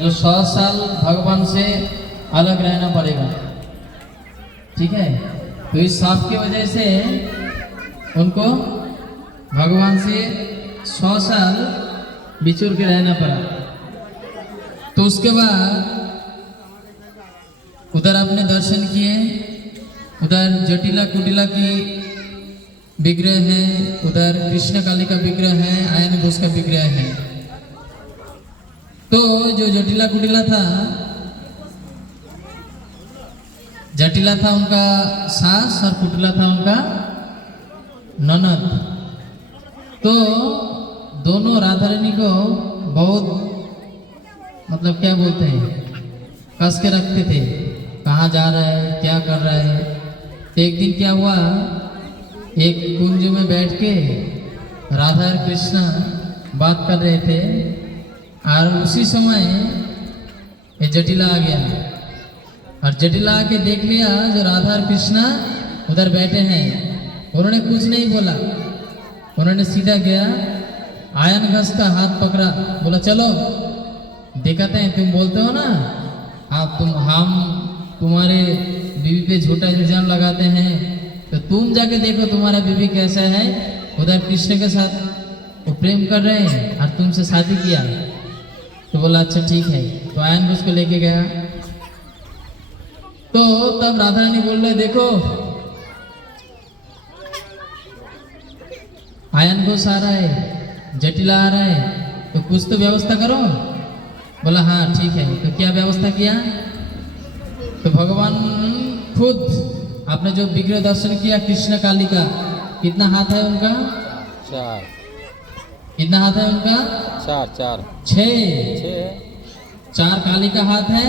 जो 100 साल भगवान से अलग रहना पड़ेगा, ठीक है। तो इस सांप की वजह से उनको भगवान से 100 साल बिछुड़ के रहना पड़ा। तो उसके बाद उधर आपने दर्शन किए, उधर जटिला कुटिला की विग्रह है, उधर कृष्ण काली का विग्रह है, आयन घोष का विग्रह है। तो जो जटिला कुटिला था, जटिला था उनका सास और कुटिला था उनका ननद। तो दोनों राधा रानी को बहुत मतलब क्या बोलते हैं, कस के रखते थे, कहाँ जा रहा है, क्या कर रहा है। तो एक दिन क्या हुआ, एक कुंज में बैठ के राधा और कृष्ण बात कर रहे थे और उसी समय ये जटिला आ गया और जटिला आके देख लिया जो राधा और कृष्ण उधर बैठे हैं। उन्होंने कुछ नहीं बोला, उन्होंने सीधा गया आयन घस का हाथ पकड़ा, बोला चलो दिखाते हैं, तुम बोलते हो ना आप हम तुम्हारे बीवी पे झूठा इल्जाम लगाते हैं, तो तुम जाके देखो तुम्हारा बीवी कैसा है, उधर कृष्ण के साथ वो प्रेम कर रहे हैं और तुमसे शादी किया। तो बोला अच्छा ठीक है। तो आयन घोष को लेके गया। तो तब राधा रानी बोल रहे देखो आयन घोष आ रहा है, जटिला आ रहा है, तो कुछ तो व्यवस्था करो। बोला हाँ ठीक है। तो क्या व्यवस्था किया, तो भगवान खुद आपने जो विग्रह दर्शन किया कृष्ण काली का, कितना हाथ है उनका, 4 कितना हाथ है उनका, 4 चार काली का हाथ है,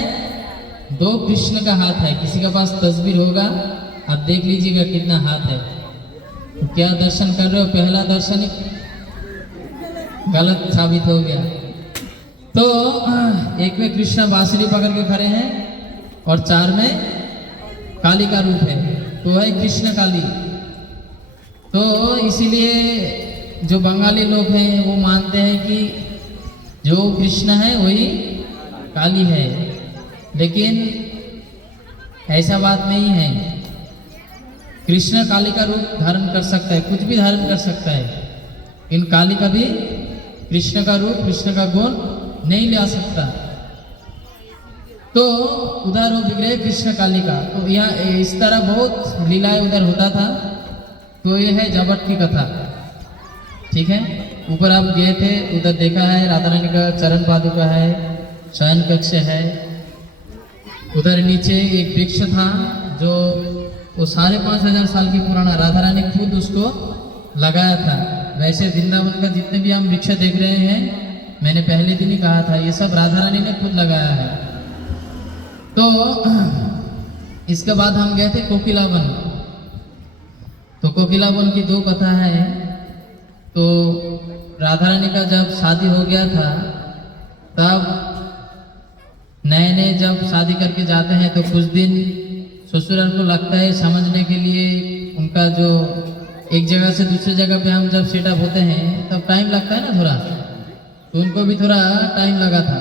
2 कृष्ण का हाथ है। किसी के पास तस्वीर होगा आप देख लीजिएगा कितना हाथ है। तो क्या दर्शन कर रहे हो, पहला दर्शन गलत साबित हो गया। तो एक में कृष्ण बांसुरी पकड़ के खड़े हैं और 4 में काली का रूप है, तो है कृष्ण काली। तो इसीलिए जो बंगाली लोग हैं वो मानते हैं कि जो कृष्ण है वही काली है, लेकिन ऐसा बात नहीं है। कृष्ण काली का रूप धारण कर सकता है, कुछ भी धारण कर सकता है, इन काली का भी कृष्ण का रूप, कृष्ण का गुण नहीं ला सकता। तो उधर वो विग्रह कृष्ण काली का, तो यहाँ इस तरह बहुत लीलाएं उधर होता था। तो ये है जाबट की कथा, ठीक है। ऊपर आप गए थे, उधर देखा है राधा रानी का चरण पादुका है, शयन कक्ष है। उधर नीचे एक वृक्ष था जो वो 5,500 साल की पुराना, राधा रानी खुद उसको लगाया था। वैसे वृंदावन का जितने भी हम वृक्ष देख रहे हैं, मैंने पहले दिन ही कहा था, ये सब राधा रानी ने खुद लगाया है। तो इसके बाद हम गए थे कोकिलावन। तो कोकिलावन की 2 कथा है। तो राधा रानी का जब शादी हो गया था, तब नए नए जब शादी करके जाते हैं तो कुछ दिन ससुराल को लगता है समझने के लिए, उनका जो एक जगह से दूसरी जगह पे हम जब सेटअप होते हैं तब टाइम लगता है ना थोड़ा, तो उनको भी थोड़ा टाइम लगा था।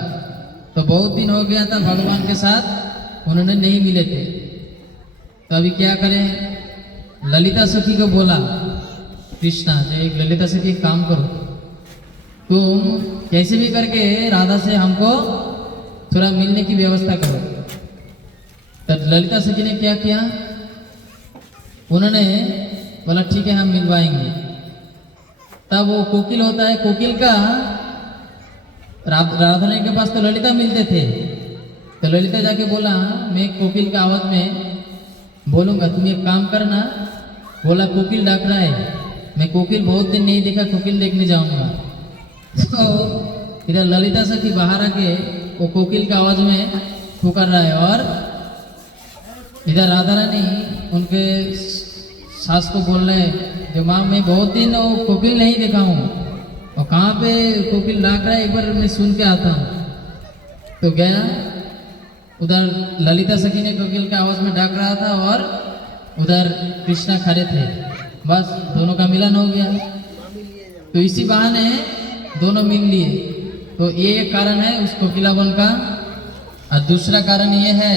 तो बहुत दिन हो गया था भगवान के साथ उन्होंने नहीं मिले थे। तो अभी क्या करें, ललिता सखी को बोला कृष्णा जो एक ललिता सखी काम करो, तुम कैसे भी करके राधा से हमको थोड़ा मिलने की व्यवस्था करो। तब ललिता सखी ने क्या किया, उन्होंने बोला ठीक है हम मिलवाएंगे। तब वो कोकिल होता है, कोकिल का राधा रानी के पास तो ललिता मिलते थे। तो ललिता जाके बोला मैं कोकिल का आवाज में बोलूंगा, तुम एक काम करना। बोला कोकिल डाक रहा है, मैं कोकिल बहुत दिन नहीं देखा, कोकिल देखने जाऊंगा। तो इधर ललिता सखी बाहर आके वो कोकिल का आवाज में पुकार रहा है और इधर राधा रानी उनके सास को बोल रहे हैं जो माँ मैं बहुत दिन वो कोकिल नहीं देखा हूँ, और कहाँ पे कोकिल डाक रहा है, एक बार मैं सुन के आता हूँ। तो गया उधर ललिता सखी ने कोकिल का आवाज में डाक रहा था और उधर कृष्णा खड़े थे, बस दोनों का मिलन हो गया। तो इसी बहाने दोनों मिल लिए। तो ये एक कारण है उस कोकिला वन का। और दूसरा कारण ये है,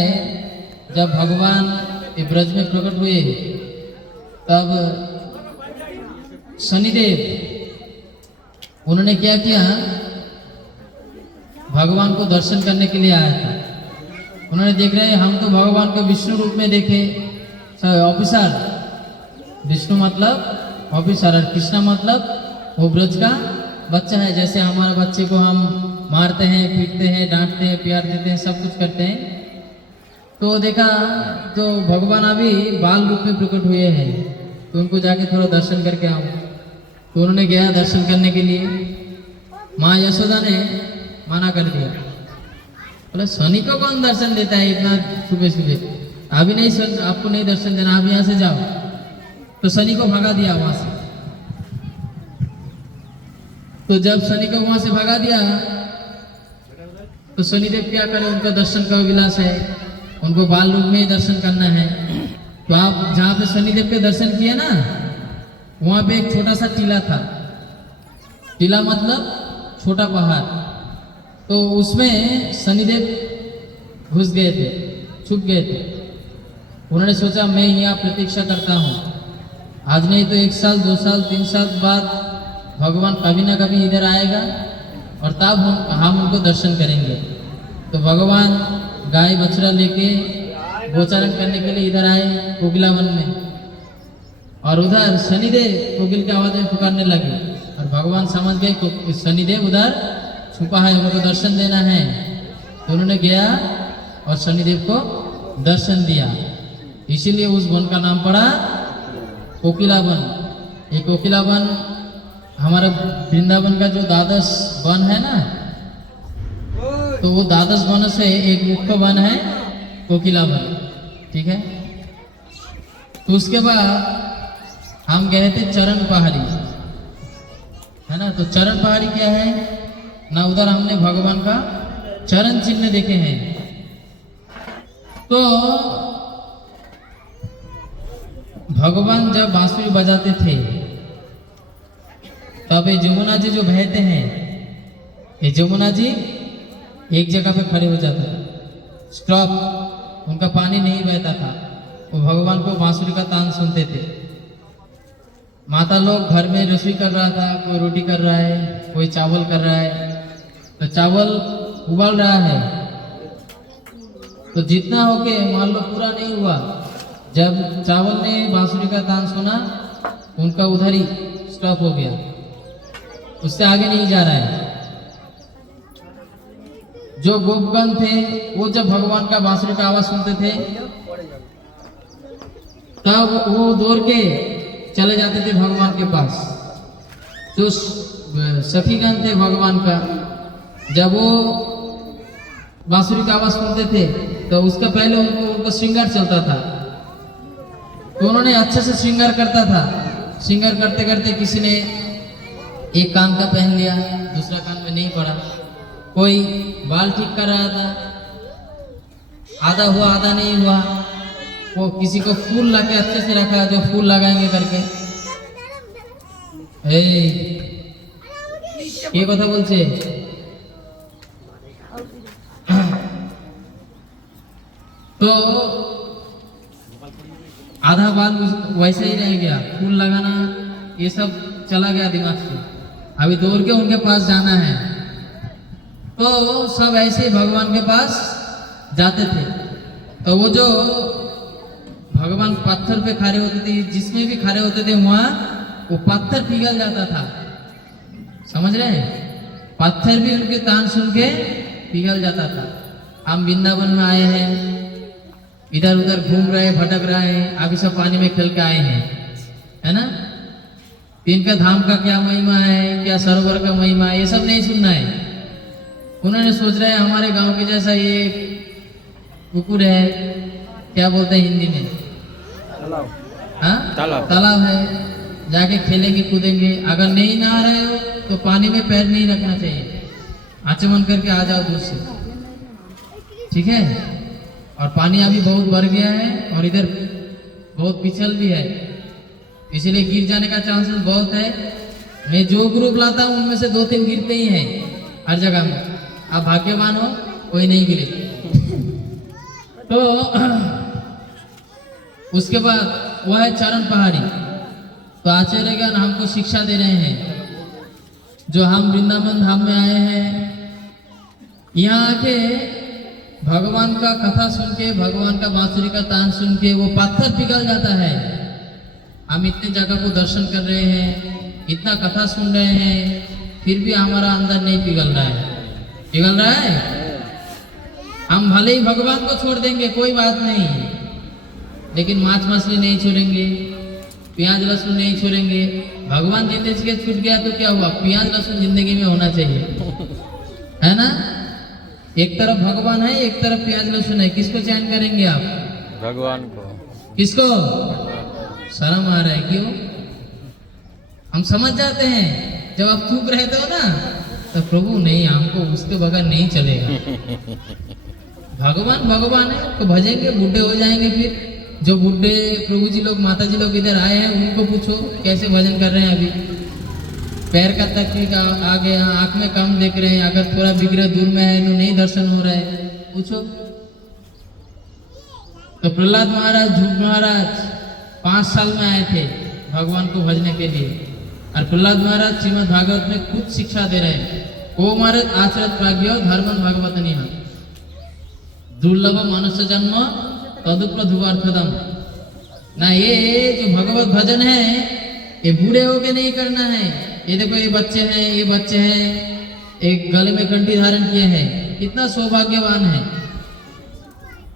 जब भगवान ये ब्रज में प्रकट हुए तब शनिदेव उन्होंने क्या किया, भगवान को दर्शन करने के लिए आया था। उन्होंने देख रहे हैं हम तो भगवान को विष्णु रूप में देखे, ऑफिसर, विष्णु मतलब ऑफिसर और कृष्णा मतलब वो ब्रज का बच्चा है। जैसे हमारे बच्चे को हम मारते हैं, पीटते हैं, डांटते हैं, प्यार देते हैं, सब कुछ करते हैं। तो देखा तो भगवान अभी बाल रूप में प्रकट हुए हैं, तो उनको जाके थोड़ा दर्शन करके आओ। तो उन्होंने गया दर्शन करने के लिए। माँ यशोदा ने मना कर दिया, बोला शनि को कौन दर्शन देता है इतना सुबह सुबह, अभी नहीं, आपको नहीं दर्शन देना, आप यहाँ से जाओ। तो शनि को भगा दिया वहां से। तो जब शनि को वहां से भगा दिया तो शनिदेव क्या करे, उनका दर्शन का विलास है, उनको बाल रूप में ही दर्शन करना है। तो आप जहाँ पे शनिदेव के दर्शन किए ना, वहां पे एक छोटा सा टीला था। टीला मतलब छोटा पहाड़। तो उसमें शनिदेव घुस गए थे, छुप गए थे। उन्होंने सोचा मैं यहाँ प्रतीक्षा करता हूँ, आज नहीं तो 1 साल 2 साल 3 साल बाद भगवान कभी ना कभी इधर आएगा और तब हम उनको दर्शन करेंगे। तो भगवान गाय बछड़ा लेके गोचारण करने के लिए इधर आए कोकिला वन में, और उधर शनिदेव कोकिल की आवाज में पुकारने लगे और भगवान समझ गए शनिदेव उधर छुपा है, उनको दर्शन देना है। तो उन्होंने गया और शनिदेव को दर्शन दिया, इसीलिए उस वन का नाम पड़ा कोकिला वन। ये कोकिला वन हमारा वृंदावन का जो द्वादश वन है ना, तो वो द्वादश वन से एक मुख्य वन है कोकिला वन, ठीक है। तो उसके बाद हम गए थे चरण पहाड़ी, है ना। तो चरण पहाड़ी क्या है ना, उधर हमने भगवान का चरण चिन्ह देखे हैं। तो भगवान जब बांसुरी बजाते थे तब ये जमुना जी जो बहते हैं, ये जमुना जी एक जगह पे खड़े हो जाते थे, स्टॉप, उनका पानी नहीं बहता था। वो भगवान को बांसुरी का तान सुनते थे। माता लोग घर में रसोई कर रहा था, कोई रोटी कर रहा है, कोई चावल कर रहा है। तो चावल उबाल रहा है, तो जितना हो के मान लो पूरा नहीं हुआ, जब चावल ने बांसुरी का तान सुना उनका उधर ही स्टॉप हो गया, उससे आगे नहीं जा रहा है। जो गोपगण थे वो जब भगवान का बांसुरी का आवाज सुनते थे तब वो दौड़ के चले जाते थे भगवान के पास। जो सखीगण थे भगवान का, जब वो बांसुरी का आवाज सुनते थे तो उसका पहले उनका श्रृंगार चलता था। तो उन्होंने अच्छे से श्रृंगार करता था। श्रृंगार करते करते किसी ने एक कान का पहन लिया, दूसरा कान में नहीं पड़ा। कोई बाल ठीक कर रहा था, आधा हुआ आधा नहीं हुआ। वो किसी को फूल लाके अच्छे से रखा, जो फूल लगाएंगे करके। ये कथा बोलছে, तो आधा बाल वैसे ही रह गया, फूल लगाना ये सब चला गया दिमाग से। अभी दौड़ के उनके पास जाना है। तो सब ऐसे भगवान के पास जाते थे। तो वो जो भगवान पत्थर पे खड़े होते थे, जिसमें भी खड़े होते थे वहां वो पत्थर पिघल जाता था, समझ रहे हैं। पत्थर भी उनके तान सुन के पिघल जाता था। हम वृंदावन में आए हैं, इधर उधर घूम रहे, भटक रहे हैं, अभी सब पानी में खेल के आए हैं, है ना। इनका धाम का क्या महिमा है, क्या सरोवर का महिमा है, ये सब नहीं सुनना है। उन्होंने सोच रहे हैं हमारे गांव के जैसा ये कुकुर है, क्या बोलते हैं हिंदी में, तालाब है, जाके खेलेंगे कूदेंगे। अगर नहीं नहा रहे हो तो पानी में पैर नहीं रखना चाहिए, आचमन करके आ जाओ दूर से, ठीक है। और पानी अभी बहुत बढ़ गया है और इधर बहुत पिछल भी है, इसलिए गिर जाने का चांसेस बहुत है। मैं जो ग्रुप लाता हूँ उनमें से 2-3 गिरते ही हैं, हर जगह में। आप भाग्यवान हो, कोई नहीं गिरे। तो उसके बाद वह है चरण पहाड़ी। तो आचार्यगण हमको शिक्षा दे रहे हैं, जो हम वृंदावन धाम में आए हैं, यहाँ आके भगवान का कथा सुन के, भगवान का बांसुरी का तान सुन के वो पत्थर पिघल जाता है। हम इतने जगह को दर्शन कर रहे हैं, इतना कथा सुन रहे हैं, फिर भी हमारा अंदर नहीं पिघल रहा है। पिघल रहा है? हम भले ही भगवान को छोड़ देंगे, कोई बात नहीं, लेकिन मांस मछली नहीं छोड़ेंगे, प्याज लहसुन नहीं छोड़ेंगे। भगवान जिंदगी से छूट गया तो क्या हुआ? प्याज लहसुन जिंदगी में होना चाहिए, है ना? एक तरफ भगवान है, एक तरफ प्याज लहसुन है, किसको चयन करेंगे आप? भगवान को। किसको? शर्म आ रहा है क्यों? हम समझ जाते हैं, जब आप चुप रहते हो ना, तो प्रभु नहीं, हमको उसके बगैर नहीं चलेगा। भगवान भगवान है तो भजेंगे, बूढ़े हो जाएंगे। फिर जो बूढ़े प्रभु जी लोग, माता जी लोग इधर आए हैं, उनको पूछो कैसे भजन कर रहे हैं। अभी पैर का तकलीफ आ गया, आंख में कम देख रहे हैं, अगर थोड़ा बिगड़े दूर में है तो नहीं दर्शन हो रहा है, पूछो। तो प्रहलाद महाराज, ध्रुव महाराज 5 साल में आए थे भगवान को भजने के लिए। और प्रहलाद महाराज श्रीमद् भागवत में खुद शिक्षा दे रहे हैं, ओ महाराज आचरत प्राज्ञो धर्मं भगवत निहा दुर्लभ मनुष्य जन्म तदुप्रधुवार्थदम। ना ये जो भगवत भजन है, ये बूढ़े होके नहीं करना है। ये देखो, ये बच्चे हैं, ये बच्चे हैं, एक गले में कंठी धारण किए हैं, कितना सौभाग्यवान है।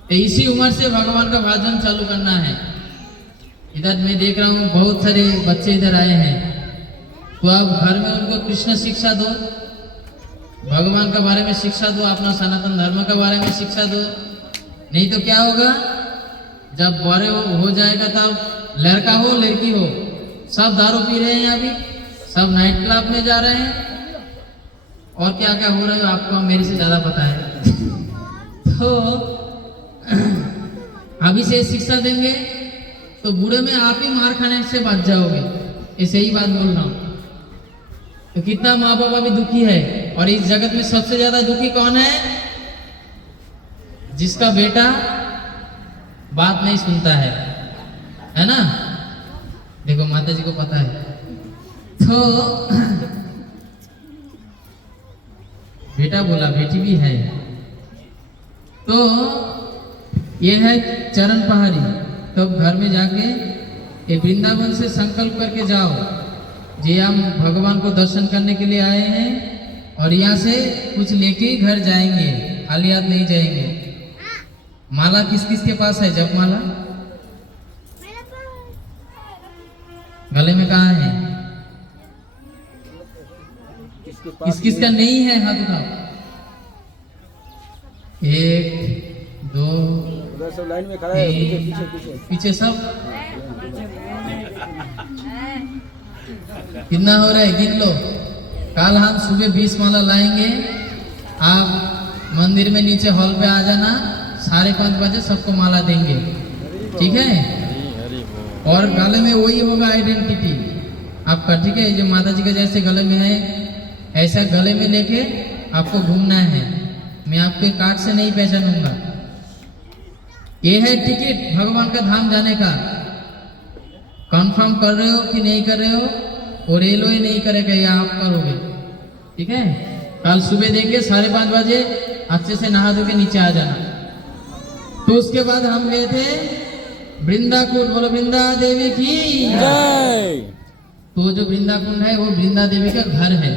तो इसी उम्र से भगवान का भजन चालू करना है। इधर मैं देख रहा हूँ बहुत सारे बच्चे इधर आए हैं, तो आप घर में उनको कृष्ण शिक्षा दो, भगवान के बारे में शिक्षा दो, अपना सनातन धर्म के बारे में शिक्षा दो। नहीं तो क्या होगा, जब बड़े हो जाएगा तब लड़का हो लड़की हो सब दारू पी रहे हैं, अभी सब नाइट क्लब में जा रहे हैं, और क्या क्या हो रहा है आपको मेरे से ज्यादा पता है। तो अभी से शिक्षा देंगे तो बूढ़े में आप ही मार खाने से बच जाओगे। ऐसे ही बात बोल रहा हूँ। तो कितना माँ बाप अभी दुखी है, और इस जगत में सबसे ज्यादा दुखी कौन है? जिसका बेटा बात नहीं सुनता है ना? देखो माता जी को पता है। तो बेटा बोला, बेटी भी है। तो ये है चरण पहाड़ी। तो घर में जाके ये वृंदावन से संकल्प करके जाओ, जी हम भगवान को दर्शन करने के लिए आए हैं, और यहाँ से कुछ लेके ही घर जाएंगे, खाली हाथ नहीं जाएंगे। माला किस किस के पास है? जप माला गले में कहाँ है? किस किस का नहीं है? हाथ उठाओ। 1 2 सब लाइन में खड़ा है, पीछे सब कितना हो रहा है गिन लो। कल हम सुबह 20 माला लाएंगे। आप मंदिर में नीचे हॉल पे आ जाना, 5:30 बजे सबको माला देंगे, ठीक है? और गले में वही होगा आइडेंटिटी आपका, ठीक है? जो माता जी के जैसे गले में है, ऐसा गले में लेके आपको घूमना है। मैं आपके कार्ड से नहीं पहचानूंगा। ये है टिकट भगवान का धाम जाने का। कंफर्म कर रहे हो कि नहीं कर रहे हो? और रेलवे नहीं करेगा, या आप करोगे, ठीक है? कल सुबह देंगे 5:30 बजे, अच्छे से नहा धो के नीचे आ जाना। तो उसके बाद हम गए थे वृंदाकुंड। बोलो वृंदा देवी की जय। तो जो वृंदाकुंड है वो वृंदा देवी का घर है।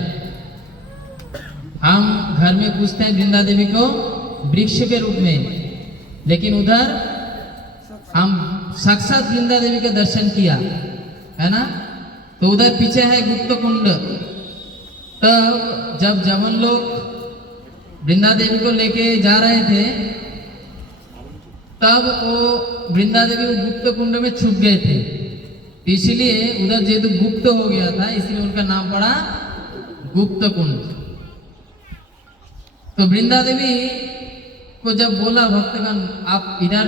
हम घर में पूछते हैं वृंदा देवी को वृक्ष के रूप में, लेकिन उधर हम साक्षात वृंदा देवी के दर्शन किया, है ना? तो उधर पीछे है गुप्त कुंड। तब जब जवान लोग वृंदा देवी को लेके जा रहे थे, तब वो वृंदा देवी गुप्त कुंड में छुप गए थे। इसीलिए उधर जेतु गुप्त हो गया था, इसलिए उनका नाम पड़ा गुप्त कुंड। तो वृंदा देवी को जब बोला भक्तगण, आप इधर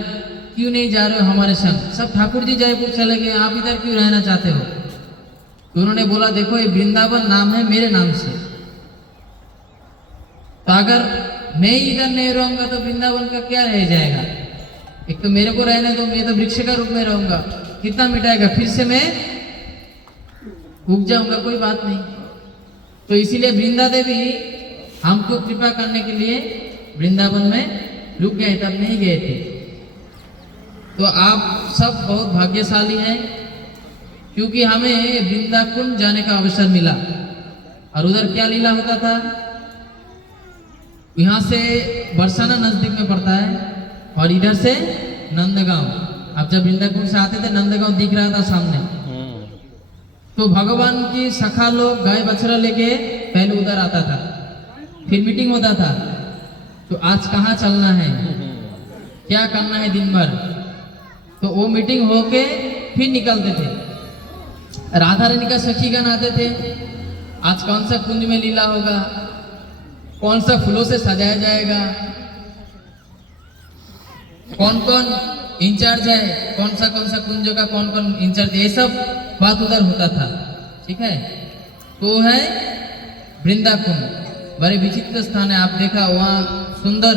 क्यों नहीं जा रहे हो हमारे संग? सब ठाकुर जी जयपुर चले गए, आप इधर क्यों रहना चाहते हो? तो उन्होंने बोला, देखो ये वृंदावन नाम है मेरे नाम से, तो अगर मैं ही इधर नहीं रहूंगा तो वृंदावन का क्या रह जाएगा? एक तो मेरे को रहने दो, मैं तो वृक्ष का रूप में रहूंगा, कितना मिटाएगा? फिर से मैं उग जाऊंगा, कोई बात नहीं। तो इसीलिए वृंदा देवी हमको कृपा करने के लिए वृंदावन में रुक गए, तब नहीं गए थे। तो आप सब बहुत भाग्यशाली हैं, क्योंकि हमें वृंदाकुंड जाने का अवसर मिला। और उधर क्या लीला होता था? यहाँ से बरसाना नजदीक में पड़ता है और इधर से नंदगांव। अब जब वृंदाकुंड से आते थे, नंदगांव दिख रहा था सामने। तो भगवान की सखा लोग गाय बछड़ा लेके पहले उधर आता था, फिर मीटिंग होता था। तो आज कहाँ चलना है, क्या करना है दिन भर, तो वो मीटिंग होके फिर निकलते थे। राधा रानी का सखीगण आते थे, आज कौन सा कुंज में लीला होगा, कौन सा फूलों से सजाया जाएगा, कौन कौन इंचार्ज है, कौन सा कुंज का कौन कौन इंचार्ज, ये सब बात उधर होता था। ठीक है, तो है वृंदाकुंड, बड़े विचित्र स्थान है। आप देखा वहाँ सुंदर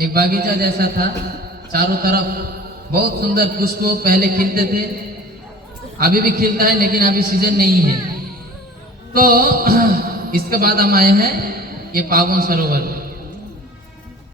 एक बागीचा जैसा था, चारों तरफ बहुत सुंदर पुष्प पहले खिलते थे, अभी भी खिलता है लेकिन अभी सीजन नहीं है। तो इसके बाद हम आए हैं ये पावन सरोवर।